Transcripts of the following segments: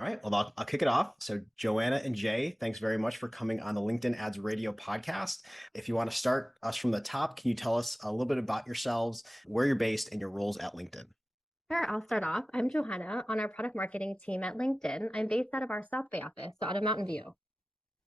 All right. Well, I'll kick it off. So, Joanna and Jay, thanks very much for coming on the LinkedIn Ads Radio podcast. If you want to start us from the top, can you tell us a little bit about yourselves, where you're based, and your roles at LinkedIn? Sure, I'll start off. I'm Johanna on our product marketing team at LinkedIn. I'm based out of our South Bay office, so out of Mountain View.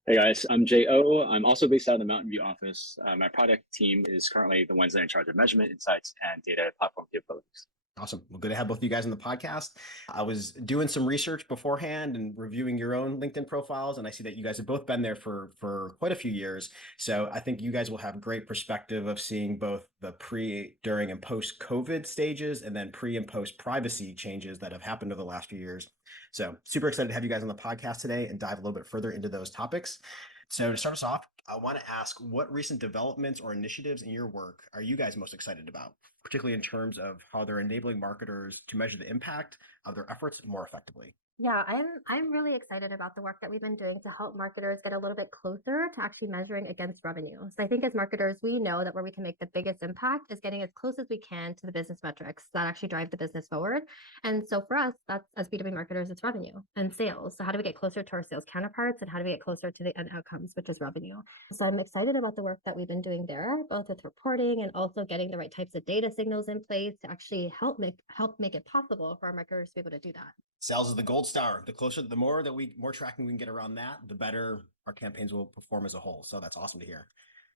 Hey guys, I'm J.O. I'm also based out of the Mountain View office. My product team is currently the ones that are in charge of measurement, insights, and data platform capabilities. Awesome. Well, good to have both of you guys on the podcast. I was doing some research beforehand and reviewing your own LinkedIn profiles, and I see that you guys have both been there for quite a few years. So I think you guys will have great perspective of seeing both the pre, during, and post-COVID stages, and then pre and post privacy changes that have happened over the last few years. So super excited to have you guys on the podcast today and dive a little bit further into those topics. So to start us off, I want to ask what recent developments or initiatives in your work are you guys most excited about, particularly in terms of how they're enabling marketers to measure the impact of their efforts more effectively? Yeah, I'm really excited about the work that we've been doing to help marketers get a little bit closer to actually measuring against revenue. So I think as marketers, we know that where we can make the biggest impact is getting as close as we can to the business metrics that actually drive the business forward. And so for us, that's as B2B marketers, it's revenue and sales. So how do we get closer to our sales counterparts and how do we get closer to the end outcomes, which is revenue? So I'm excited about the work that we've been doing there, both with reporting and also getting the right types of data signals in place to actually help make it possible for our marketers to be able to do that. Sales is the gold star. The more tracking we can get around that, the better our campaigns will perform as a whole. So that's awesome to hear.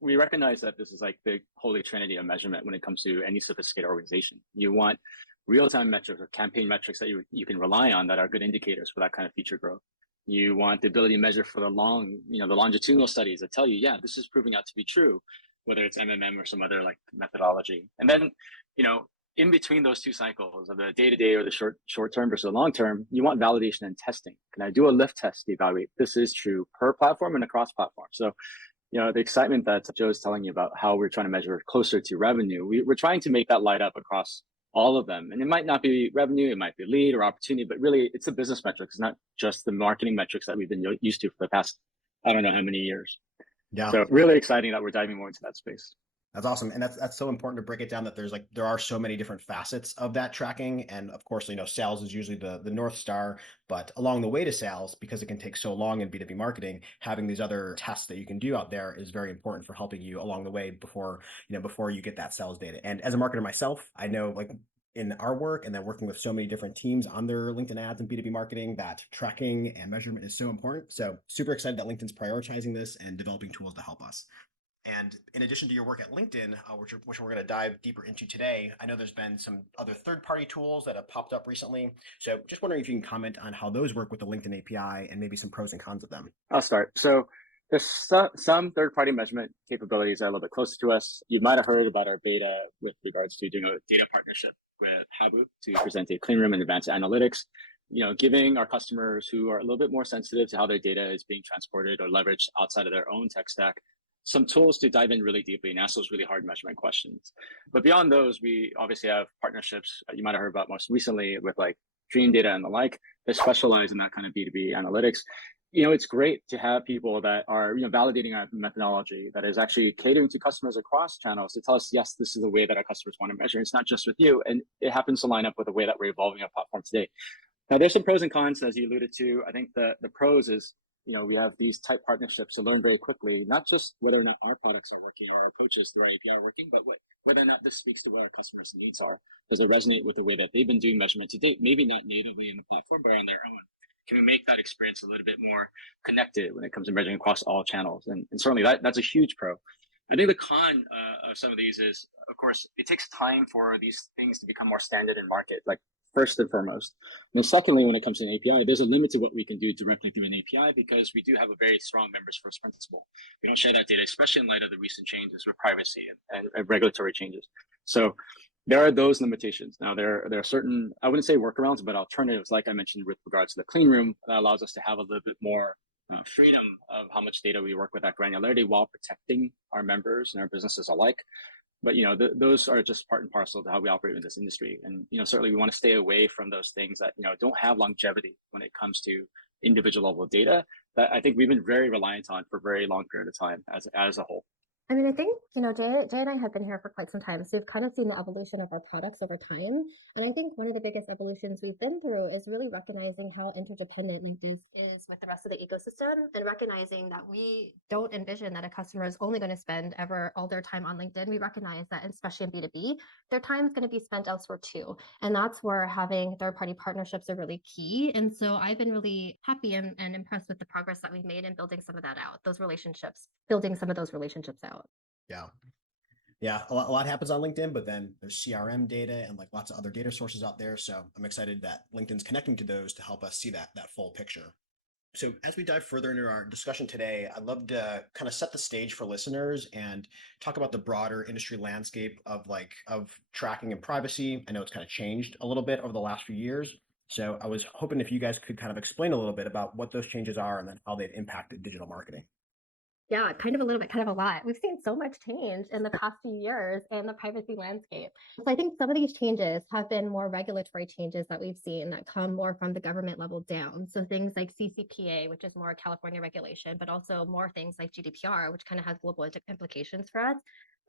We recognize that this is like the holy trinity of measurement when it comes to any sophisticated organization. You want real-time metrics or campaign metrics that you can rely on that are good indicators for that kind of future growth. You want the ability to measure for the longitudinal studies that tell you, yeah, this is proving out to be true, whether it's MMM or some other like methodology. And then, in between those two cycles of the day-to-day or the short term versus the long term, you want validation and testing. Can I do a lift test to evaluate this is true per platform and across platform? So, the excitement that Joe is telling you about how we're trying to measure closer to revenue, we're trying to make that light up across all of them. And it might not be revenue, it might be lead or opportunity, but really it's a business metrics. It's not just the marketing metrics that we've been used to for the past, I don't know how many years. Yeah. So really exciting that we're diving more into that space. That's awesome. And that's so important to break it down that there are so many different facets of that tracking. And of course, sales is usually the North Star, but along the way to sales, because it can take so long in B2B marketing, having these other tests that you can do out there is very important for helping you along the way before you get that sales data. And as a marketer myself, I know like in our work and then working with so many different teams on their LinkedIn ads and B2B marketing that tracking and measurement is so important. So super excited that LinkedIn's prioritizing this and developing tools to help us. And in addition to your work at LinkedIn, which we're going to dive deeper into today, I know there's been some other third-party tools that have popped up recently. So just wondering if you can comment on how those work with the LinkedIn API and maybe some pros and cons of them. I'll start. So there's some third-party measurement capabilities that are a little bit closer to us. You might have heard about our beta with regards to doing a data partnership with Habu to present a clean room and advanced analytics. Giving our customers who are a little bit more sensitive to how their data is being transported or leveraged outside of their own tech stack some tools to dive in really deeply and ask those really hard measurement questions. But beyond those, we obviously have partnerships you might have heard about most recently with like Dream Data and the like that specialize in that kind of B2B analytics. It's great to have people that are, validating our methodology that is actually catering to customers across channels to tell us, yes, this is the way that our customers want to measure. It's not just with you. And it happens to line up with the way that we're evolving our platform today. Now, there's some pros and cons, as you alluded to. I think the pros is, we have these tight partnerships to learn very quickly, not just whether or not our products are working or our approaches through our API are working, but whether or not this speaks to what our customers' needs are. Does it resonate with the way that they've been doing measurement to date? Maybe not natively in the platform, but on their own. Can we make that experience a little bit more connected when it comes to measuring across all channels? And certainly that's a huge pro. I think the con of some of these is, of course, it takes time for these things to become more standard in market, like first and foremost. And then secondly, when it comes to an API, there's a limit to what we can do directly through an API because we do have a very strong members first principle. We don't share that data, especially in light of the recent changes with privacy and regulatory changes. So there are those limitations. Now, there are certain, I wouldn't say workarounds, but alternatives, like I mentioned with regards to the clean room, that allows us to have a little bit more freedom of how much data we work with at granularity while protecting our members and our businesses alike. But, those are just part and parcel to how we operate in this industry. And, certainly we want to stay away from those things that, don't have longevity when it comes to individual level data that I think we've been very reliant on for a very long period of time as a whole. I mean, I think, Jay and I have been here for quite some time. So we've kind of seen the evolution of our products over time. And I think one of the biggest evolutions we've been through is really recognizing how interdependent LinkedIn is with the rest of the ecosystem and recognizing that we don't envision that a customer is only going to spend ever all their time on LinkedIn. We recognize that, especially in B2B, their time is going to be spent elsewhere too. And that's where having third-party partnerships are really key. And so I've been really happy and impressed with the progress that we've made in building some of that out, those relationships, building some of those relationships out. Yeah. Yeah, a lot happens on LinkedIn, but then there's CRM data and like lots of other data sources out there. So I'm excited that LinkedIn's connecting to those to help us see that full picture. So as we dive further into our discussion today, I'd love to kind of set the stage for listeners and talk about the broader industry landscape of tracking and privacy. I know it's kind of changed a little bit over the last few years. So I was hoping if you guys could kind of explain a little bit about what those changes are and then how they've impacted digital marketing. Yeah, kind of a little bit, kind of a lot. We've seen so much change in the past few years in the privacy landscape. So I think some of these changes have been more regulatory changes that we've seen that come more from the government level down. So things like CCPA, which is more California regulation, but also more things like GDPR, which kind of has global implications for us.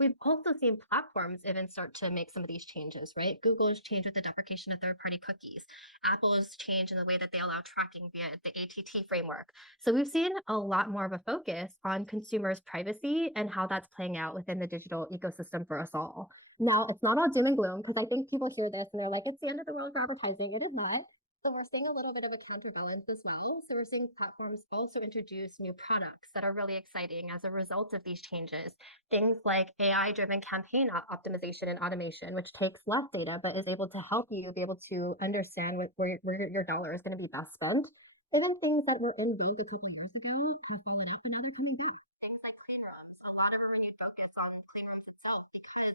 We've also seen platforms even start to make some of these changes, right? Google has changed with the deprecation of third-party cookies. Apple has changed in the way that they allow tracking via the ATT framework. So we've seen a lot more of a focus on consumers' privacy and how that's playing out within the digital ecosystem for us all. Now, it's not all doom and gloom because I think people hear this and they're like, it's the end of the world for advertising. It is not. So we're seeing a little bit of a counterbalance as well. So we're seeing platforms also introduce new products that are really exciting as a result of these changes. Things like AI-driven campaign optimization and automation, which takes less data but is able to help you be able to understand where your dollar is going to be best spent. Even things that were in vogue a couple of years ago have fallen off and now they're coming back. Things like clean rooms, a lot of a renewed focus on clean rooms itself because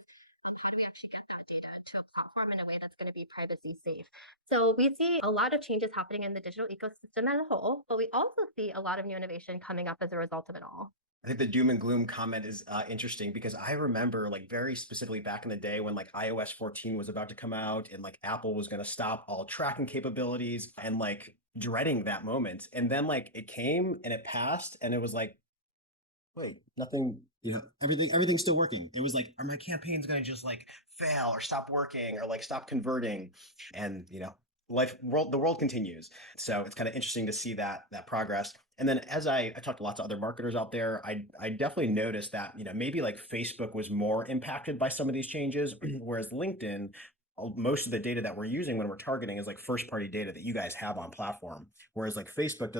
how do we actually get that data into a platform in a way that's going to be privacy safe? So we see a lot of changes happening in the digital ecosystem as a whole, but we also see a lot of new innovation coming up as a result of it all. I think the doom and gloom comment is interesting because I remember like very specifically back in the day when like iOS 14 was about to come out and like Apple was going to stop all tracking capabilities and like dreading that moment. And then like it came and it passed and it was like, wait, nothing, everything's still working. It was like, are my campaigns going to just like fail or stop working or like stop converting? And the world continues. So it's kind of interesting to see that progress. And then as I talked to lots of other marketers out there, I definitely noticed that, maybe like Facebook was more impacted by some of these changes, whereas LinkedIn, most of the data that we're using when we're targeting is like first party data that you guys have on platform. Whereas like Facebook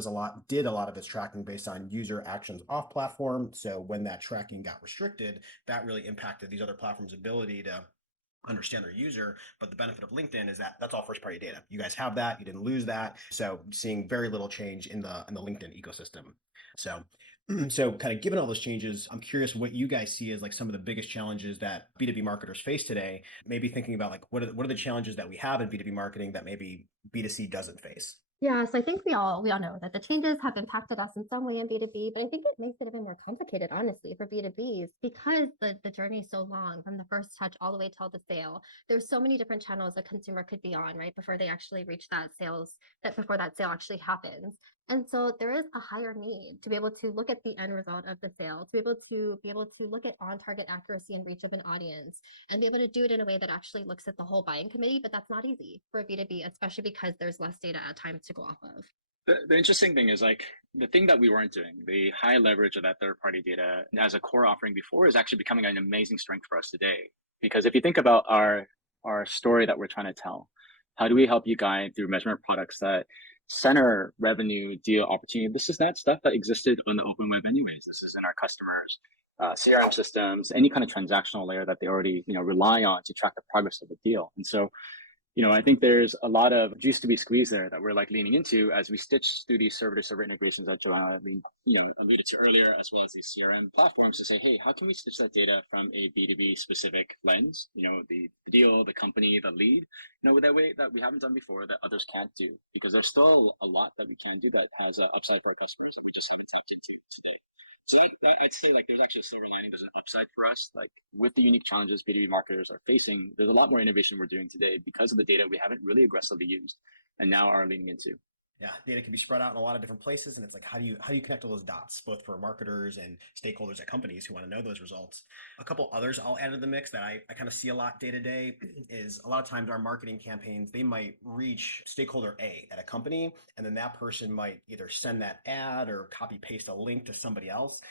did a lot of its tracking based on user actions off platform. So when that tracking got restricted, that really impacted these other platforms' ability to understand their user. But the benefit of LinkedIn is that that's all first party data. You guys have that, you didn't lose that. So seeing very little change in the LinkedIn ecosystem. So so kind of given all those changes, I'm curious what you guys see as like some of the biggest challenges that B2B marketers face today, maybe thinking about like what are the challenges that we have in B2B marketing that maybe B2C doesn't face. Yeah, so I think we all know that the changes have impacted us in some way in B2B, but I think it makes it even more complicated, honestly, for B2Bs because the journey is so long from the first touch all the way till the sale. There's so many different channels a consumer could be on, right, before they actually reach before that sale actually happens. And so there is a higher need to be able to look at the end result of the sale, to be able to look at on-target accuracy and reach of an audience, and be able to do it in a way that actually looks at the whole buying committee. But that's not easy for a B2B, especially because there's less data at times to go off of. The interesting thing is like the thing that we weren't doing, the high leverage of that third party data as a core offering before is actually becoming an amazing strength for us today. Because if you think about our story that we're trying to tell, how do we help you guide through measurement products that center revenue, deal opportunity? This is that stuff that existed on the open web anyways. This is in our customers' CRM systems, any kind of transactional layer that they already rely on to track the progress of the deal. And so I think there's a lot of juice to be squeezed there that we're like leaning into as we stitch through these server to server integrations that Joanna alluded to earlier, as well as these CRM platforms to say, hey, how can we stitch that data from a B2B specific lens? The deal, the company, the lead, that way that we haven't done before that others can't do, because there's still a lot that we can do that has an upside for our customers that we just haven't tapped into today. So I'd say like there's actually a silver lining. There's an upside for us. Like with the unique challenges B2B marketers are facing, there's a lot more innovation we're doing today because of the data we haven't really aggressively used and now are leaning into. Yeah, data can be spread out in a lot of different places, and it's like how do you connect all those dots, both for marketers and stakeholders at companies who want to know those results. A couple others I'll add to the mix that I kind of see a lot day to day is a lot of times our marketing campaigns, they might reach stakeholder A at a company, and then that person might either send that ad or copy paste a link to somebody else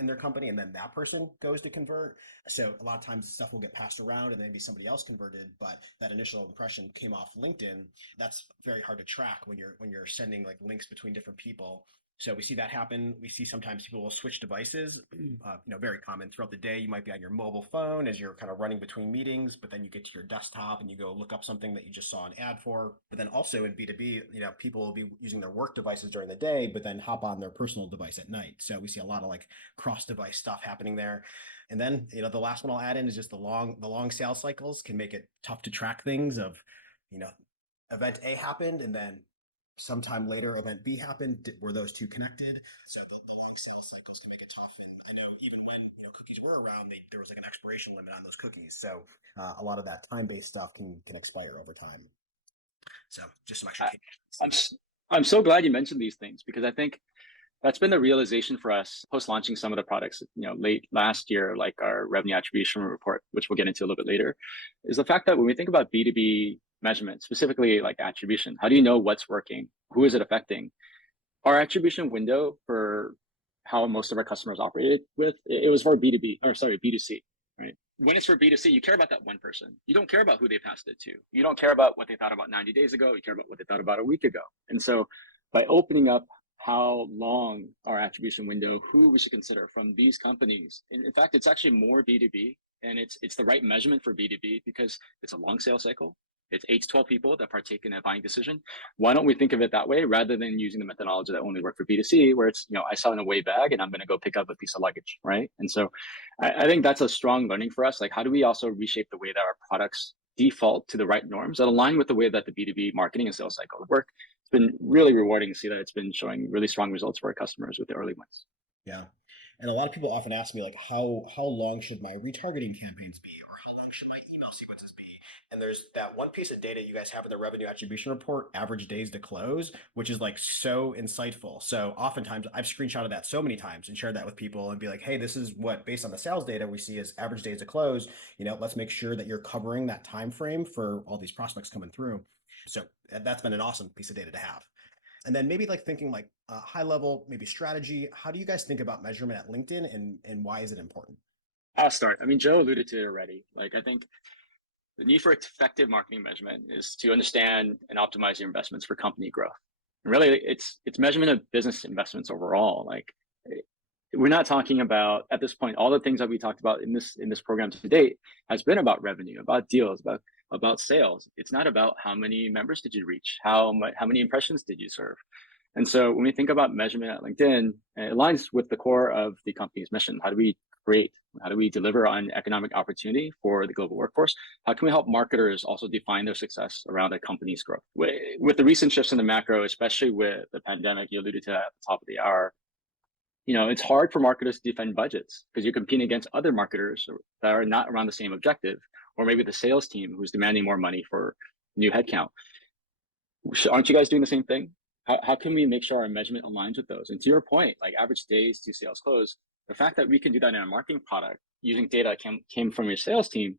in their company, and then that person goes to convert. So a lot of times stuff will get passed around and then maybe somebody else converted, but that initial impression came off LinkedIn. That's very hard to track when you're sending like links between different people. So we see that happen. We see sometimes people will switch devices. Very common throughout the day. You might be on your mobile phone as you're kind of running between meetings, but then you get to your desktop and you go look up something that you just saw an ad for. But then also in B2B, people will be using their work devices during the day, but then hop on their personal device at night. So we see a lot of like cross-device stuff happening there. And then, the last one I'll add in is just the long sales cycles can make it tough to track things of, you know, event A happened and then sometime later event B happened. Were those two connected? So the long sales cycles can make it tough. And I know even when cookies were around, there was like an expiration limit on those cookies. So a lot of that time-based stuff can expire over time. So just some extra. I, I'm I'm so glad you mentioned these things because I think that's been the realization for us post launching some of the products, late last year, like our revenue attribution report, which we'll get into a little bit later, is the fact that when we think about B2B measurement, specifically like attribution, how do you know what's working? Who is it affecting? Our attribution window for how most of our customers operated with, it was for B2C, right? When it's for B2C, you care about that one person. You don't care about who they passed it to. You don't care about what they thought about 90 days ago. You care about what they thought about a week ago. And so by opening up how long our attribution window, who we should consider from these companies, in fact, it's actually more B2B and it's the right measurement for B2B because it's a long sales cycle. It's 8 to 12 people that partake in a buying decision. Why don't we think of it that way rather than using the methodology that only work for B2C, where it's, I saw in a way bag and I'm going to go pick up a piece of luggage, right? And so I think that's a strong learning for us. Like, how do we also reshape the way that our products default to the right norms that align with the way that the B2B marketing and sales cycle work? It's been really rewarding to see that it's been showing really strong results for our customers with the early ones. Yeah. And a lot of people often ask me like how long should my retargeting campaigns be or how long should my email sequences be? And there's that one piece of data you guys have in the revenue attribution report, average days to close, which is like so insightful. So oftentimes I've screenshotted that so many times and shared that with people and be like, hey, this is what based on the sales data we see as average days to close. Let's make sure that you're covering that time frame for all these prospects coming through. So that's been an awesome piece of data to have. And then maybe like thinking like high level, maybe strategy. How do you guys think about measurement at LinkedIn and why is it important? I'll start. I mean, Joe alluded to it already. Like, I think the need for effective marketing measurement is to understand and optimize your investments for company growth. And really, it's measurement of business investments overall. Like, we're not talking about at this point all the things that we talked about in this program to date has been about revenue, about deals, about sales. It's not about how many members did you reach, how many impressions did you serve. And so when we think about measurement at LinkedIn, it aligns with the core of the company's mission. How do we deliver on economic opportunity for the global workforce? How can we help marketers also define their success around their company's growth? With the recent shifts in the macro, especially with the pandemic, you alluded to that at the top of the hour, it's hard for marketers to defend budgets because you're competing against other marketers that are not around the same objective, or maybe the sales team who's demanding more money for new headcount. Aren't you guys doing the same thing? How can we make sure our measurement aligns with those? And to your point, like average days to sales close, the fact that we can do that in a marketing product using data came from your sales team,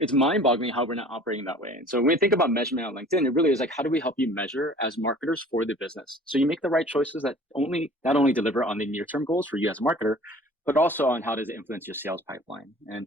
it's mind-boggling how we're not operating that way. And so when we think about measurement on LinkedIn, it really is like, how do we help you measure as marketers for the business? So you make the right choices that not only deliver on the near-term goals for you as a marketer, but also on how does it influence your sales pipeline. And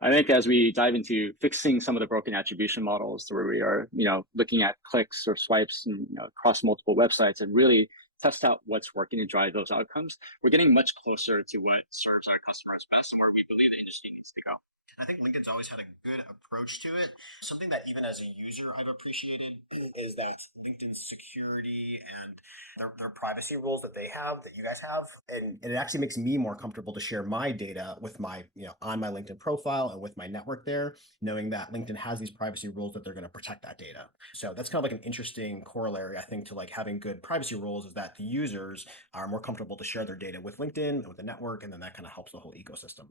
I think as we dive into fixing some of the broken attribution models to where we are, looking at clicks or swipes and across multiple websites and really test out what's working to drive those outcomes, we're getting much closer to what serves our customers best and where we believe the industry needs to go. I think LinkedIn's always had a good approach to it. Something that even as a user I've appreciated is that LinkedIn's security and their privacy rules that they have, that you guys have. And it actually makes me more comfortable to share my data with my, on my LinkedIn profile and with my network there, knowing that LinkedIn has these privacy rules that they're going to protect that data. So that's kind of like an interesting corollary, I think, to like having good privacy rules is that the users are more comfortable to share their data with LinkedIn, with the network, and then that kind of helps the whole ecosystem.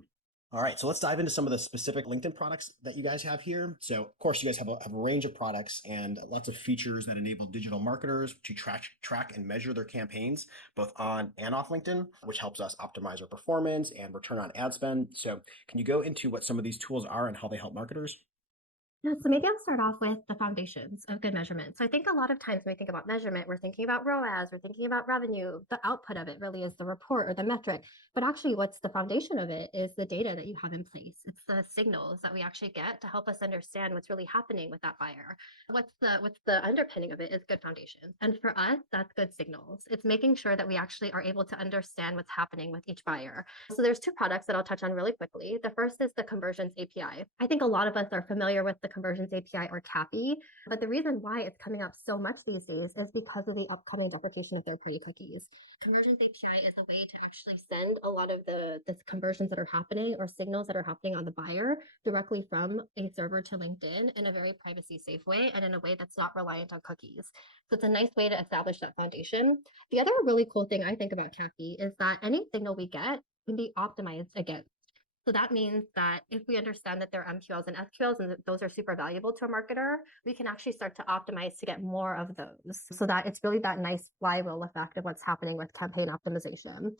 All right, so let's dive into some of the specific LinkedIn products that you guys have here. So, of course, you guys have a range of products and lots of features that enable digital marketers to track and measure their campaigns, both on and off LinkedIn, which helps us optimize our performance and return on ad spend. So, can you go into what some of these tools are and how they help marketers? Yeah, so maybe I'll start off with the foundations of good measurement. So I think a lot of times when we think about measurement, we're thinking about ROAS, we're thinking about revenue. The output of it really is the report or the metric. But actually, what's the foundation of it is the data that you have in place. It's the signals that we actually get to help us understand what's really happening with that buyer. What's the underpinning of it is good foundations. And for us, that's good signals. It's making sure that we actually are able to understand what's happening with each buyer. So there's two products that I'll touch on really quickly. The first is the conversions API. I think a lot of us are familiar with the conversions API or CAPI, but the reason why it's coming up so much these days is because of the upcoming deprecation of third-party cookies. Conversions API is a way to actually send a lot of the conversions that are happening or signals that are happening on the buyer directly from a server to LinkedIn in a very privacy safe way and in a way that's not reliant on cookies. So it's a nice way to establish that foundation. The other really cool thing I think about CAPI is that any signal we get can be optimized against. So that means that if we understand that there are MQLs and SQLs and that those are super valuable to a marketer, we can actually start to optimize to get more of those so that it's really that nice flywheel effect of what's happening with campaign optimization.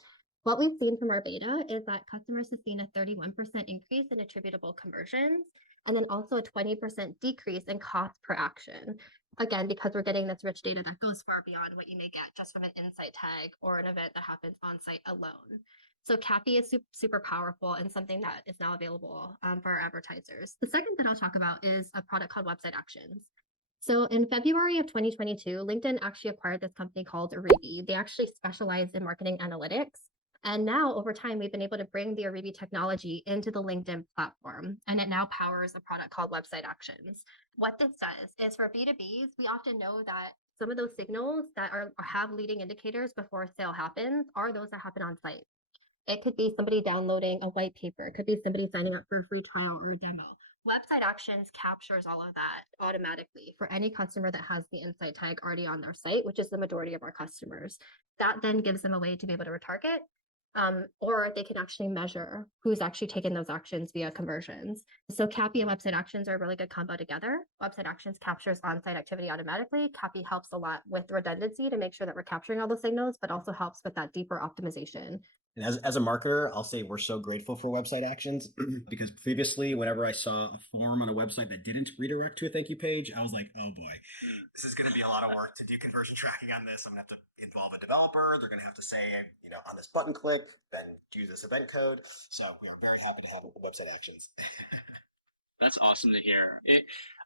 What we've seen from our beta is that customers have seen a 31% increase in attributable conversions and then also a 20% decrease in cost per action. Again, because we're getting this rich data that goes far beyond what you may get just from an insight tag or an event that happens on site alone. So CAPI is super powerful and something that is now available for our advertisers. The second that I'll talk about is a product called Website Actions. So in February of 2022, LinkedIn actually acquired this company called Aribi. They actually specialize in marketing analytics. And now over time, we've been able to bring the Aribi technology into the LinkedIn platform, and it now powers a product called Website Actions. What this does is for B2Bs, we often know that some of those signals that have leading indicators before a sale happens are those that happen on site. It could be somebody downloading a white paper. It could be somebody signing up for a free trial or a demo. Website Actions captures all of that automatically for any customer that has the insight tag already on their site, which is the majority of our customers. That then gives them a way to be able to retarget, or they can actually measure who's actually taken those actions via conversions. So CAPI and Website Actions are a really good combo together. Website Actions captures on-site activity automatically. CAPI helps a lot with redundancy to make sure that we're capturing all the signals, but also helps with that deeper optimization. And as a marketer, I'll say we're so grateful for Website Actions because previously, whenever I saw a form on a website that didn't redirect to a thank you page, I was like, oh boy, this is going to be a lot of work to do conversion tracking on this. I'm going to have to involve a developer. They're going to have to say, on this button click, then do this event code. So we are very happy to have Website Actions. That's awesome to hear.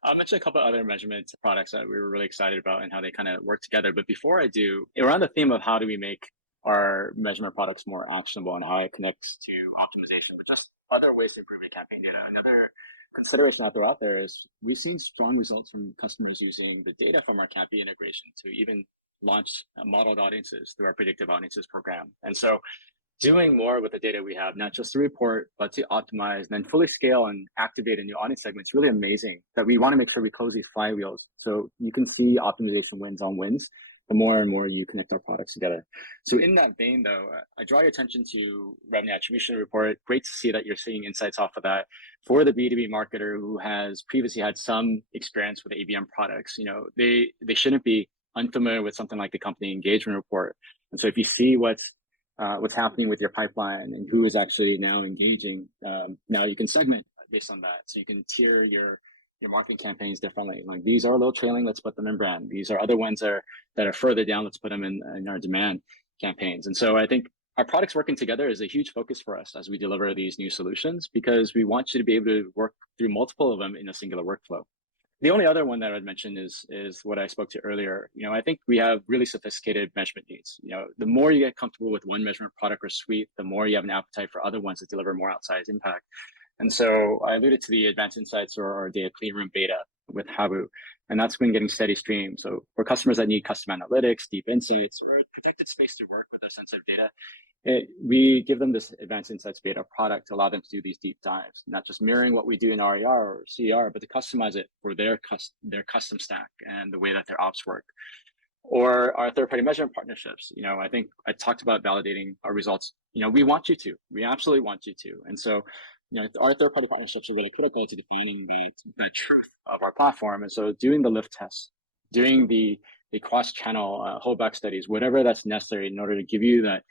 I'll mention a couple of other measurement products that we were really excited about and how they kind of work together. But before I do, around the theme of how do we make our measurement products more actionable and how it connects to optimization, but just other ways to improve your campaign data. Another consideration that they're out there is we've seen strong results from customers using the data from our CAPI integration to even launch modeled audiences through our predictive audiences program. And so doing more with the data we have, not just to report, but to optimize and then fully scale and activate a new audience segment. It's really amazing that we want to make sure we close these flywheels. So you can see optimization wins on wins the more and more you connect our products together. So in that vein, though, I draw your attention to revenue attribution report. Great to see that you're seeing insights off of that. For the B2B marketer who has previously had some experience with ABM products, they shouldn't be unfamiliar with something like the company engagement report. And so if you see what's happening with your pipeline and who is actually now engaging, now you can segment based on that. So you can tier your marketing campaigns differently. Like these are low trailing, let's put them in brand. These are other ones that are further down, let's put them in our demand campaigns. And so I think our products working together is a huge focus for us as we deliver these new solutions, because we want you to be able to work through multiple of them in a singular workflow. The only other one that I'd mention is what I spoke to earlier. I think we have really sophisticated measurement needs. The more you get comfortable with one measurement product or suite, the more you have an appetite for other ones that deliver more outsized impact. And so I alluded to the Advanced Insights or our data clean room beta with Habu, and that's been getting steady stream. So for customers that need custom analytics, deep insights, or a protected space to work with our sensitive data, we give them this Advanced Insights beta product to allow them to do these deep dives, not just mirroring what we do in RER or CER, but to customize it for their custom stack and the way that their ops work. Or our third-party measurement partnerships. I think I talked about validating our results. We want you to. We absolutely want you to. And so our third-party partnerships are really critical to defining the truth of our platform. And so doing the lift tests, doing the cross-channel holdback studies, whatever that's necessary in order to give you that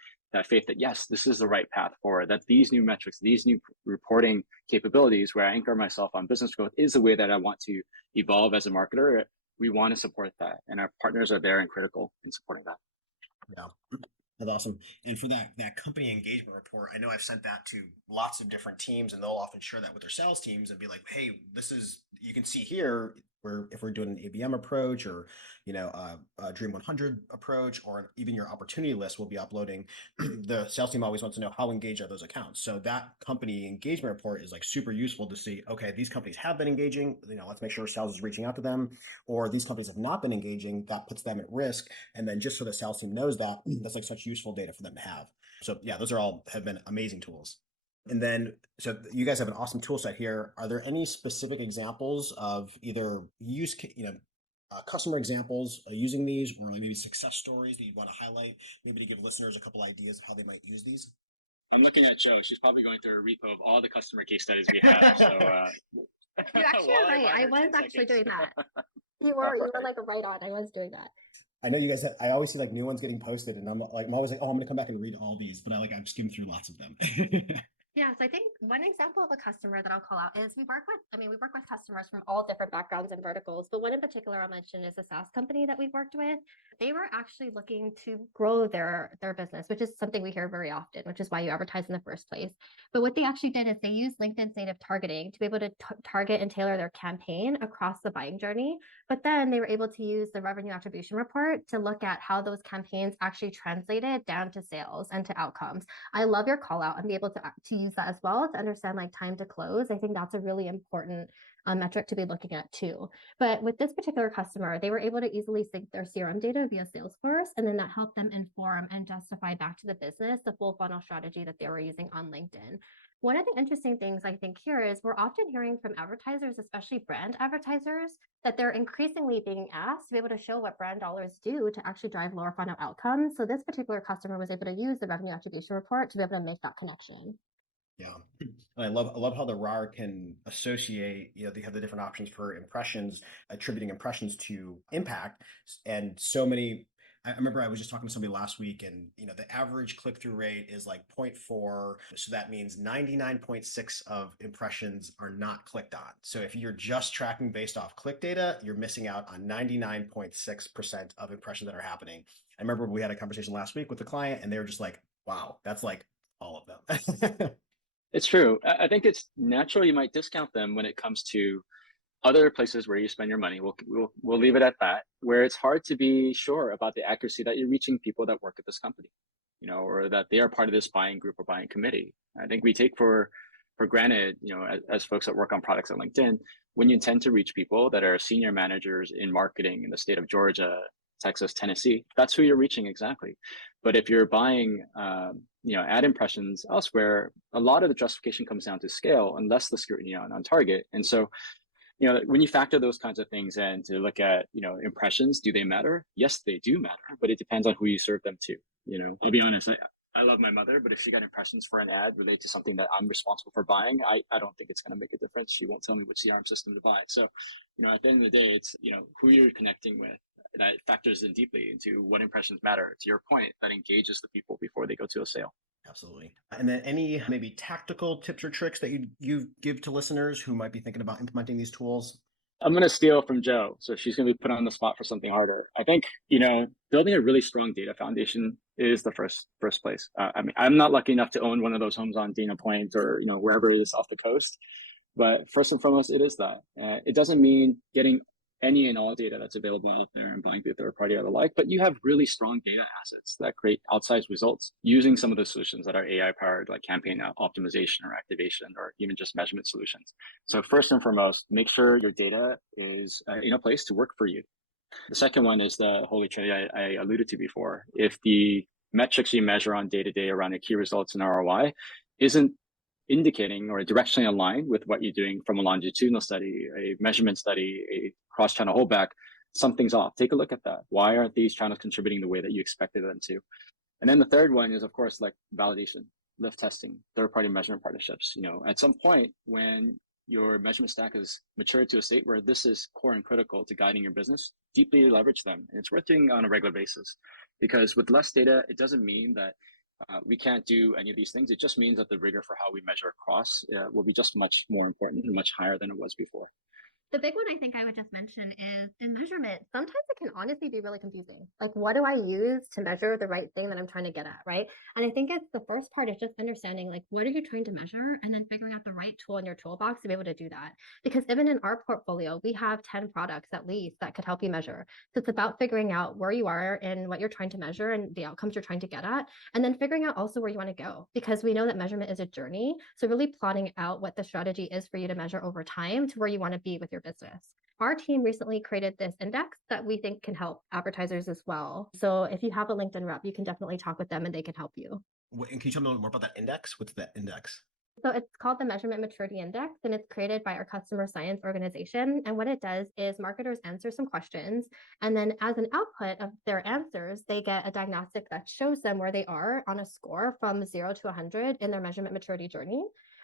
faith that, yes, this is the right path forward, that these new metrics, these new reporting capabilities where I anchor myself on business growth is the way that I want to evolve as a marketer. We want to support that. And our partners are there and critical in supporting that. Yeah. That's awesome. And for that company engagement report, I know I've sent that to lots of different teams, and they'll often share that with their sales teams and be like, "Hey, this is you can see here where if we're doing an ABM approach or a Dream 100 approach or even your opportunity list, we'll be uploading." The sales team always wants to know how engaged are those accounts. So that company engagement report is like super useful to see. Okay, these companies have been engaging. Let's make sure sales is reaching out to them, or these companies have not been engaging. That puts them at risk. And then just so the sales team knows that, that's like such useful data for them to have. So yeah, those have been amazing tools. And then, so you guys have an awesome tool set here. Are there any specific examples of either customer examples using these, or maybe success stories that you want to highlight, maybe to give listeners a couple ideas of how they might use these? I'm looking at Jo. She's probably going through a repo of all the customer case studies we have. So You actually are right. I was actually doing that. You were like right on. I was doing that. I know you guys. I always see like new ones getting posted, and I'm always like, oh, I'm gonna come back and read all these, but I've skimmed through lots of them. Yeah, so I think one example of a customer that I'll call out is we work with customers from all different backgrounds and verticals, but one in particular I'll mention is a SaaS company that we've worked with. They were actually looking to grow their business, which is something we hear very often, which is why you advertise in the first place. But what they actually did is they used LinkedIn's native targeting to be able to target and tailor their campaign across the buying journey. But then they were able to use the revenue attribution report to look at how those campaigns actually translated down to sales and to outcomes. I love your call out and be able to use that as well to understand like time to close. I think that's a really important metric to be looking at too. But with this particular customer, they were able to easily sync their CRM data via Salesforce, and then that helped them inform and justify back to the business the full funnel strategy that they were using on LinkedIn. One of the interesting things I think here is we're often hearing from advertisers, especially brand advertisers, that they're increasingly being asked to be able to show what brand dollars do to actually drive lower funnel outcomes. So this particular customer was able to use the revenue attribution report to be able to make that connection. Yeah. And I love how the RAR can associate, they have the different options for impressions, attributing impressions to impact. And so many, I remember I was just talking to somebody last week, and the average click-through rate is like 0.4. So that means 99.6 of impressions are not clicked on. So if you're just tracking based off click data, you're missing out on 99.6% of impressions that are happening. I remember we had a conversation last week with the client, and they were just like, wow, that's like all of them. It's true. I think it's natural you might discount them when it comes to other places where you spend your money. We'll leave it at that, where it's hard to be sure about the accuracy that you're reaching people that work at this company, or that they are part of this buying group or buying committee. I think we take for granted, as folks that work on products on LinkedIn, when you intend to reach people that are senior managers in marketing in the state of Georgia, Texas, Tennessee, that's who you're reaching exactly. But if you're buying, ad impressions elsewhere, a lot of the justification comes down to scale and less the scrutiny on target. And so, when you factor those kinds of things in to look at, impressions, do they matter? Yes, they do matter, but it depends on who you serve them to. I'll be honest, I love my mother, but if she got impressions for an ad related to something that I'm responsible for buying, I don't think it's going to make a difference. She won't tell me which CRM system to buy. So, at the end of the day, it's, who you're connecting with that factors in deeply into what impressions matter, to your point, that engages the people before they go to a sale. Absolutely. And then any maybe tactical tips or tricks that you give to listeners who might be thinking about implementing these tools? I'm going to steal from Jo. So she's going to be put on the spot for something harder. I think, building a really strong data foundation is the first place. I'm not lucky enough to own one of those homes on Dana Point or, wherever it is off the coast. But first and foremost, it is that. It doesn't mean getting any and all data that's available out there and buying through third party or the like, but you have really strong data assets that create outsized results using some of the solutions that are AI powered, like campaign optimization or activation, or even just measurement solutions. So first and foremost, make sure your data is in a place to work for you. The second one is the holy trinity I alluded to before. If the metrics you measure on day to day around your key results and ROI isn't indicating or directionally aligned with what you're doing from a longitudinal study, a measurement study, a cross-channel holdback, something's off. Take a look at that. Why aren't these channels contributing the way that you expected them to? And then the third one is, of course, like validation. lift testing, third-party measurement partnerships. At some point when your measurement stack is matured to a state where this is core and critical to guiding your business, deeply leverage them. And it's worth doing on a regular basis, because with less data, it doesn't mean that we can't do any of these things. It just means that the rigor for how we measure across will be just much more important and much higher than it was before. The big one I think I would just mention is in measurement. Sometimes it can honestly be really confusing. Like, what do I use to measure the right thing that I'm trying to get at, right? And I think it's the first part is just understanding, like, what are you trying to measure? And then figuring out the right tool in your toolbox to be able to do that. Because even in our portfolio, we have 10 products at least that could help you measure. So it's about figuring out where you are and what you're trying to measure and the outcomes you're trying to get at. And then figuring out also where you want to go, because we know that measurement is a journey. So really plotting out what the strategy is for you to measure over time to where you want to be with your business. Our team recently created this index that we think can help advertisers as well. So if you have a LinkedIn rep, you can definitely talk with them and they can help you. And can you tell me a little more about that index? What's that index? So it's called the Measurement Maturity Index, and it's created by our customer science organization. And what it does is marketers answer some questions, and then as an output of their answers, they get a diagnostic that shows them where they are on a score from 0 to 100 in their measurement maturity journey.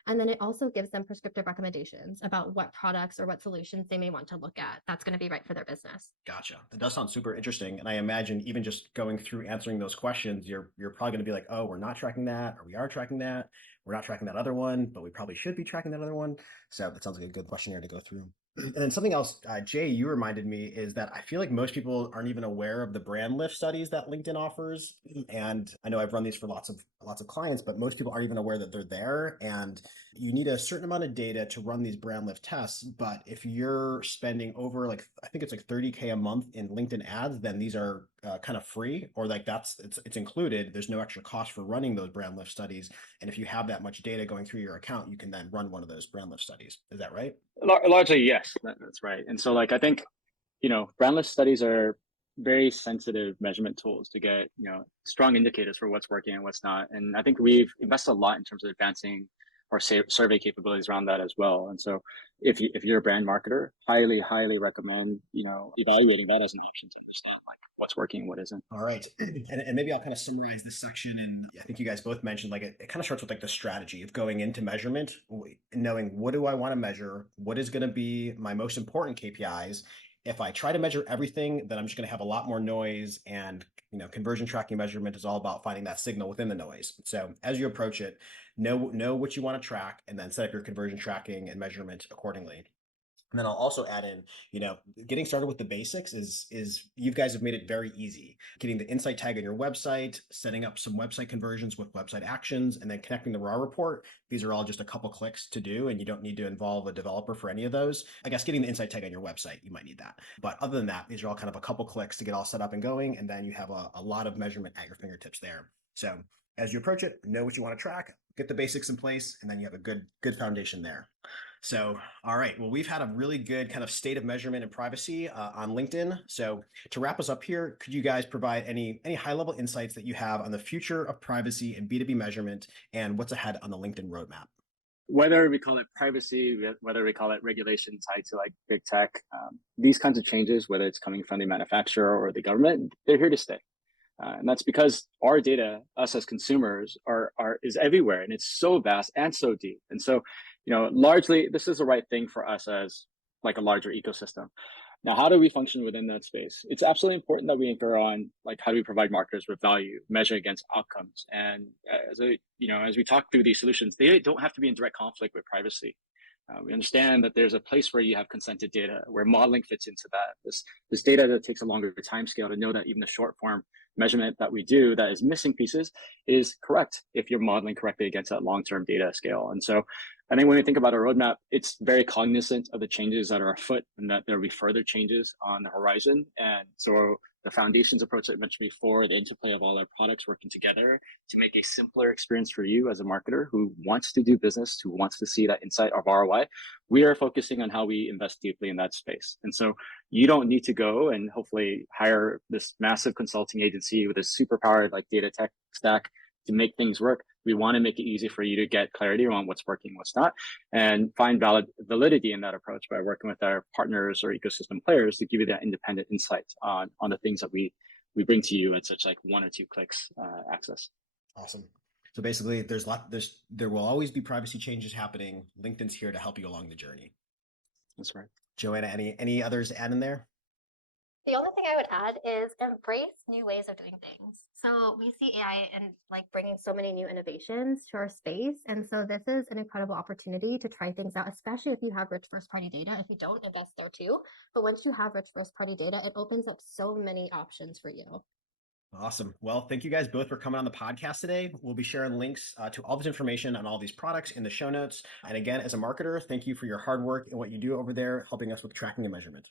And then it also gives them prescriptive recommendations about what products or what solutions they may want to look at that's going to be right for their business. Gotcha. That does sound super interesting. And I imagine even just going through answering those questions, you're probably going to be like, oh, we're not tracking that, or we are tracking that. We're not tracking that other one, but we probably should be tracking that other one. So that sounds like a good questionnaire to go through. And then something else, Jay, you reminded me, is that I feel like most people aren't even aware of the brand lift studies that LinkedIn offers. And I know I've run these for lots of clients, but most people aren't even aware that they're there. And you need a certain amount of data to run these brand lift tests. But if you're spending over I think it's like 30K a month in LinkedIn ads, then these are kind of free, or like it's included. There's no extra cost for running those brand lift studies. And if you have that much data going through your account, you can then run one of those brand lift studies. Is that right? Largely, yes, that's right. And so I think, brand lift studies are very sensitive measurement tools to get, strong indicators for what's working and what's not. And I think we've invested a lot in terms of advancing our survey capabilities around that as well. And so if you're a brand marketer, highly recommend, evaluating that as an option to understand what's working, what isn't. All right. And maybe I'll kind of summarize this section. And I think you guys both mentioned, it kind of starts with the strategy of going into measurement, knowing what do I want to measure? What is going to be my most important KPIs? If I try to measure everything, then I'm just going to have a lot more noise, and conversion tracking measurement is all about finding that signal within the noise. So as you approach it, know what you want to track, and then set up your conversion tracking and measurement accordingly. And then I'll also add in, getting started with the basics is you guys have made it very easy. Getting the insight tag on your website, setting up some website conversions with website actions, and then connecting the raw report. These are all just a couple clicks to do, and you don't need to involve a developer for any of those. I guess getting the insight tag on your website, you might need that. But other than that, these are all kind of a couple clicks to get all set up and going, and then you have a lot of measurement at your fingertips there. So as you approach it, know what you want to track, get the basics in place, and then you have a good foundation there. So, all right. Well, we've had a really good kind of state of measurement and privacy on LinkedIn. So to wrap us up here, could you guys provide any high-level insights that you have on the future of privacy and B2B measurement and what's ahead on the LinkedIn roadmap? Whether we call it privacy, whether we call it regulation tied to big tech, these kinds of changes, whether it's coming from the manufacturer or the government, they're here to stay. And that's because our data, us as consumers, is everywhere, and it's so vast and so deep. And so, largely, this is the right thing for us as a larger ecosystem. Now, how do we function within that space? It's absolutely important that we anchor on how do we provide marketers with value, measure against outcomes, and as we talk through these solutions, they don't have to be in direct conflict with privacy. We understand that there's a place where you have consented data, where modeling fits into that. This data that takes a longer time scale to know that even the short form measurement that we do that is missing pieces is correct if you're modeling correctly against that long-term data scale. And so I think when we think about our roadmap, it's very cognizant of the changes that are afoot and that there will be further changes on the horizon. And so the foundations approach that I mentioned before, the interplay of all our products working together to make a simpler experience for you as a marketer who wants to do business, who wants to see that insight of ROI, we are focusing on how we invest deeply in that space. And so you don't need to go and hopefully hire this massive consulting agency with a superpowered data tech stack to make things work. We want to make it easy for you to get clarity on what's working, what's not, and find validity in that approach by working with our partners or ecosystem players to give you that independent insight on the things that we bring to you at such 1 or 2 clicks access. Awesome. So basically, there will always be privacy changes happening. LinkedIn's here to help you along the journey. That's right. Joanna, any others to add in there? The only thing I would add is embrace new ways of doing things. So we see AI and like bringing so many new innovations to our space. And so this is an incredible opportunity to try things out, especially if you have rich first party data. If you don't, invest there too. But once you have rich first party data, it opens up so many options for you. Awesome. Well, thank you guys both for coming on the podcast today. We'll be sharing links to all this information on all these products in the show notes. And again, as a marketer, thank you for your hard work and what you do over there, helping us with tracking and measurement.